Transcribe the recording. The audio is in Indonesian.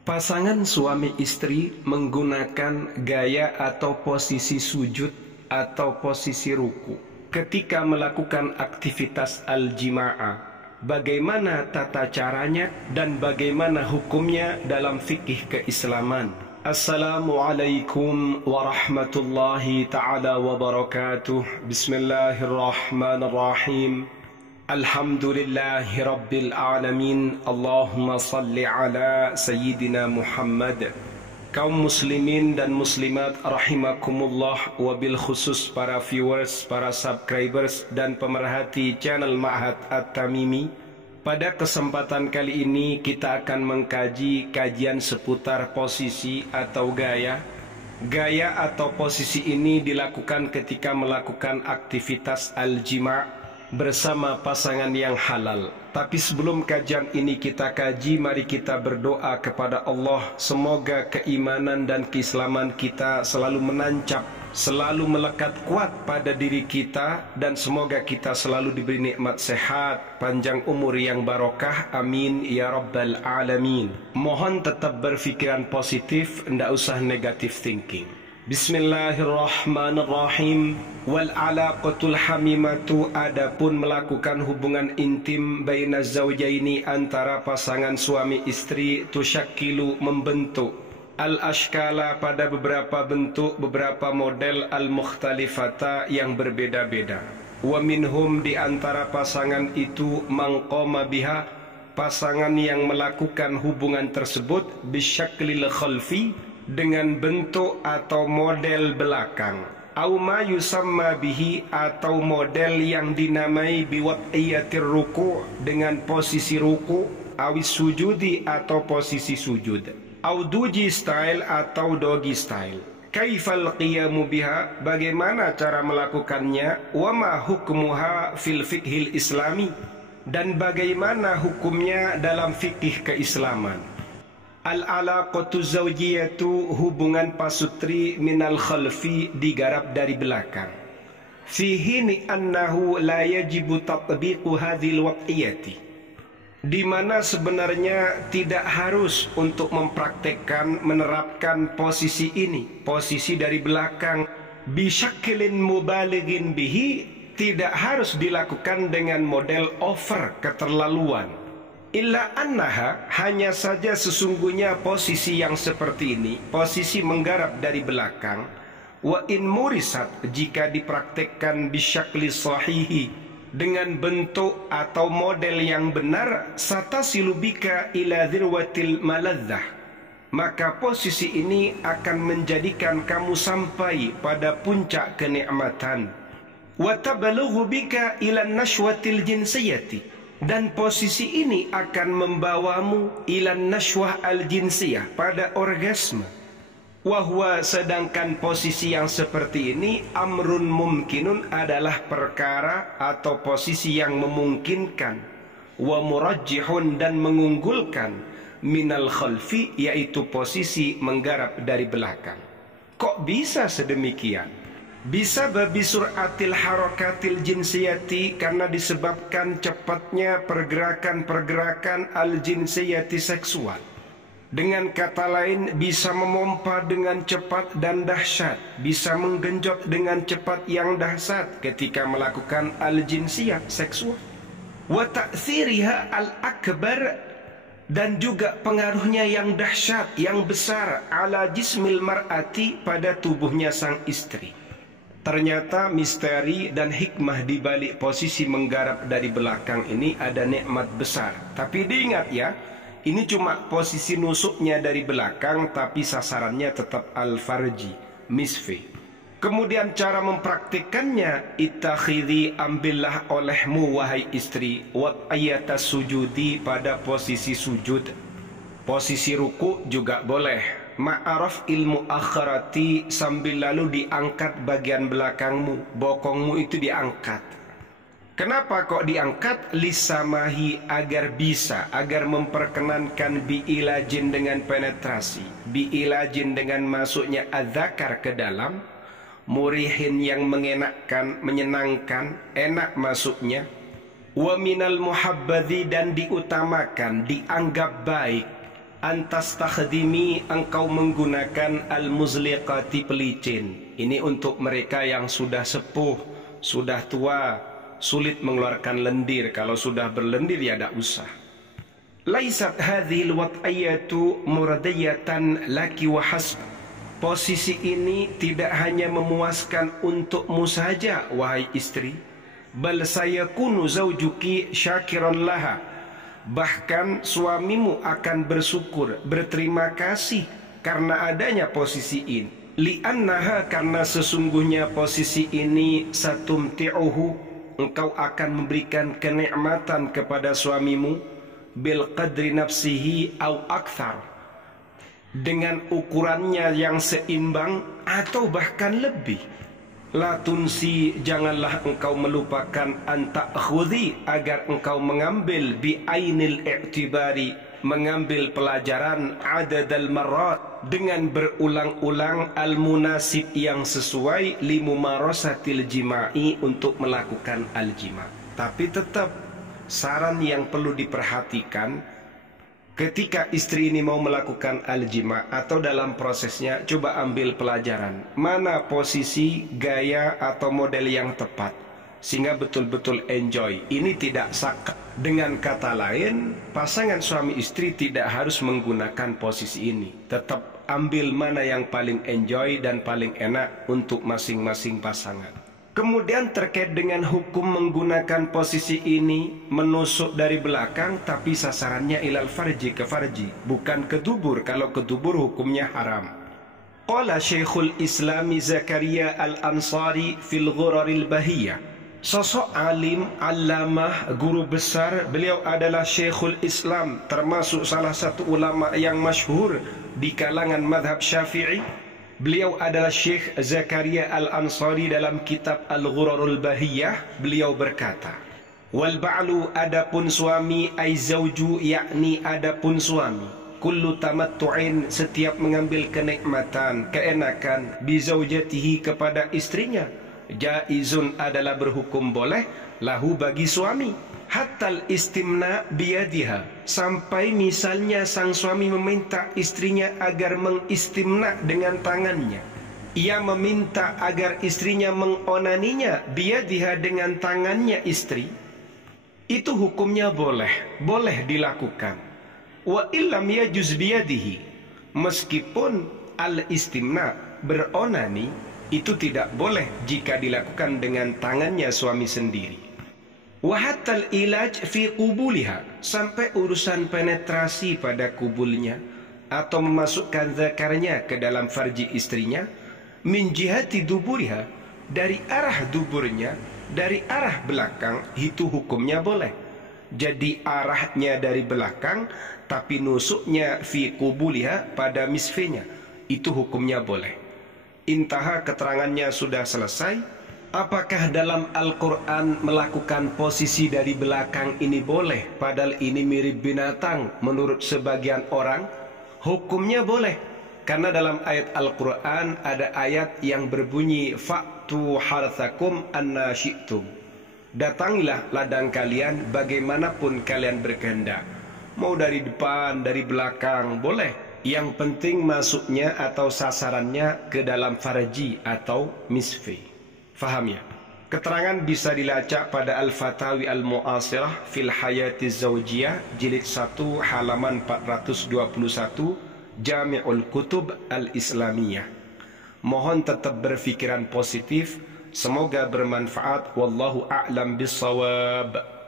Pasangan suami istri menggunakan gaya atau posisi sujud atau posisi ruku ketika melakukan aktivitas al-jima'ah. Bagaimana tata caranya dan bagaimana hukumnya dalam fikih keislaman? Assalamualaikum warahmatullahi ta'ala wabarakatuh. Bismillahirrahmanirrahim. Alhamdulillahi rabbil alamin. Allahumma salli ala Sayyidina Muhammad. Kaum muslimin dan muslimat rahimakumullah, wabil khusus para viewers, para subscribers dan pemerhati channel Ma'had At-Tamimi. Pada kesempatan kali ini kita akan mengkaji kajian seputar posisi atau gaya. Gaya atau posisi ini dilakukan ketika melakukan aktivitas al-jima' bersama pasangan yang halal. Tapi sebelum kajian ini kita kaji, mari kita berdoa kepada Allah. Semoga keimanan dan keislaman kita selalu menancap, selalu melekat kuat pada diri kita, dan semoga kita selalu diberi nikmat sehat, panjang umur yang barokah. Amin ya rabbal alamin. Mohon tetap berpikiran positif, tidak usah negative thinking. Bismillahirrahmanirrahim. Wal alaqatul hamimatu, adapun melakukan hubungan intim baina zawjaini, antara pasangan suami istri, tusyakkilu, membentuk, al ashkala, pada beberapa bentuk, beberapa model, al mukhtalifata, yang berbeda-beda. Wa minhum, di antara pasangan itu, man qama biha, pasangan yang melakukan hubungan tersebut, bisyaklil khalfi, dengan bentuk atau model belakang, au ma yusamma bihi, atau model yang dinamai biwad'iyatir ruku', dengan posisi ruku', awis sujudi, atau posisi sujud, au duji style, atau doggy style. Kaifal qiyamu biha, bagaimana cara melakukannya, wa ma hukmuha fil fiqhil islami, dan bagaimana hukumnya dalam fikih keislaman. Al-alaqatu zawjiyatu, hubungan pasutri, minal khalfi, digarap dari belakang. Fihi annahu la yajibu tatbiqu hadhil waqiyati, di mana sebenarnya tidak harus untuk mempraktekkan, menerapkan posisi ini, posisi dari belakang, bisyaklin mubalighin bihi, tidak harus dilakukan dengan model over, keterlaluan. Illa annaha, hanya saja sesungguhnya posisi yang seperti ini, posisi menggarap dari belakang, wa in murisat, jika dipraktekkan bisyakli sahihi, dengan bentuk atau model yang benar, satasilu bika ila dzirwatil maladzah, maka posisi ini akan menjadikan kamu sampai pada puncak kenikmatan. Wa tabalughu bika ila nashwatil jinsiyati, dan posisi ini akan membawamu ilan nashwah al-jinsiyah, pada orgasme. Wahwa, sedangkan posisi yang seperti ini, amrun mumkinun, adalah perkara atau posisi yang memungkinkan, wa murajjihun, dan mengunggulkan, minal khalfi, yaitu posisi menggarap dari belakang. Kok bisa sedemikian? Bisa babi suratil harakatil jinsiyati, karena disebabkan cepatnya pergerakan-pergerakan al-jinsiyati, seksual. Dengan kata lain, bisa memompa dengan cepat dan dahsyat, bisa menggenjot dengan cepat yang dahsyat ketika melakukan al-jinsiyah, seksual. Wa ta'thiriha al-akbar, dan juga pengaruhnya yang dahsyat, yang besar, ala jismil mar'ati, pada tubuhnya sang istri. Ternyata misteri dan hikmah di balik posisi menggarap dari belakang ini ada nikmat besar. Tapi diingat ya, ini cuma posisi nusuknya dari belakang, tapi sasarannya tetap al-farji, misfi. Kemudian cara mempraktikannya, ittakhidhi, ambillah olehmu wahai istri, wad'iyatas sujudi, pada posisi sujud. Posisi ruku juga boleh, ma'araf ilmu akhirati, sambil lalu diangkat bagian belakangmu, bokongmu itu diangkat. Kenapa kok diangkat? Lisamahi, agar bisa, agar memperkenankan biilajin, dengan penetrasi, biilajin, dengan masuknya adzakar ke dalam, murihin, yang mengenakkan, menyenangkan, enak masuknya, wa minal muhabbadhi, dan diutamakan, dianggap baik, antastakhdimi, engkau menggunakan al-muzliqati, pelicin. Ini untuk mereka yang sudah sepuh, sudah tua, sulit mengeluarkan lendir. Kalau sudah berlendir ya tidak usah. Laisat hadhil wat'ayatu muradiyatan laki wa hasb. Posisi ini tidak hanya memuaskan untukmu saja, wahai istri, bal sayakunu zawjuki syakiran laha. Bahkan suamimu akan bersyukur, berterima kasih karena adanya posisi ini. Li'annaha, karena sesungguhnya posisi ini satumti'uhu, engkau akan memberikan kenikmatan kepada suamimu bil qadri nafsihi au akthar, dengan ukurannya yang seimbang atau bahkan lebih. La tunsi, janganlah engkau melupakan anta'khudhi, agar engkau mengambil bi ainil i'tibari, mengambil pelajaran adadal marrat, dengan berulang-ulang al munasib, yang sesuai limumarasatil jima'i, untuk melakukan al jima'. Tapi tetap saran yang perlu diperhatikan ketika istri ini mau melakukan al-jima' atau dalam prosesnya, coba ambil pelajaran mana posisi, gaya atau model yang tepat sehingga betul-betul enjoy. Ini tidak sakit. Dengan kata lain, pasangan suami istri tidak harus menggunakan posisi ini. Tetap ambil mana yang paling enjoy dan paling enak untuk masing-masing pasangan. Kemudian terkait dengan hukum menggunakan posisi ini, menusuk dari belakang tapi sasarannya ilal farji, ke farji, bukan ke dubur. Kalau ke dubur hukumnya haram. Qala Syekhul Islami Zakaria Al-Ansari fil Ghuraril Bahiyah. Sosok alim, allamah, guru besar, beliau adalah Syekhul Islam, termasuk salah satu ulama yang masyhur di kalangan madhab Syafi'i. Beliau adalah Syekh Zakaria Al-Ansari. Dalam kitab Al-Ghurarul Bahiyah beliau berkata, wal ba'lu, adapun suami, ay zawju, yakni adapun suami, kullu tamattu'in, setiap mengambil kenikmatan, keenakan, bi zaujatihi, kepada istrinya, jaizun, adalah berhukum boleh, lahu, bagi suami, hatal istimna biyadiha, sampai misalnya sang suami meminta istrinya agar mengistimna dengan tangannya. Ia meminta agar istrinya mengonaninya biyadiha, dengan tangannya istri. Itu hukumnya boleh, boleh dilakukan. Wa illam yajuz biyadihi, meskipun al-istimna, beronani, itu tidak boleh jika dilakukan dengan tangannya suami sendiri. Wahatal ilaj fi qubuliha, sampai urusan penetrasi pada kubulnya atau memasukkan zakarnya ke dalam farji istrinya, min jihati duburiha, dari arah duburnya, dari arah belakang, itu hukumnya boleh. Jadi arahnya dari belakang tapi nusuknya fi qubuliha, pada misfinya, itu hukumnya boleh. Intaha, keterangannya sudah selesai. Apakah dalam Al-Quran melakukan posisi dari belakang ini boleh, padahal ini mirip binatang menurut sebagian orang? Hukumnya boleh, karena dalam ayat Al-Quran ada ayat yang berbunyi fa'tu harthakum anna syi'tum, datangilah ladang kalian bagaimanapun kalian berkehendak. Mau dari depan, dari belakang, boleh. Yang penting masuknya atau sasarannya ke dalam farji atau misfi. Faham ya? Keterangan bisa dilacak pada Al-Fatawi Al-Mu'asirah fil Hayati Zawjiyah, jilid 1 halaman 421, Jami'ul Kutub Al-Islamiyah. Mohon tetap berfikiran positif, semoga bermanfaat. Wallahu a'lam bissawab.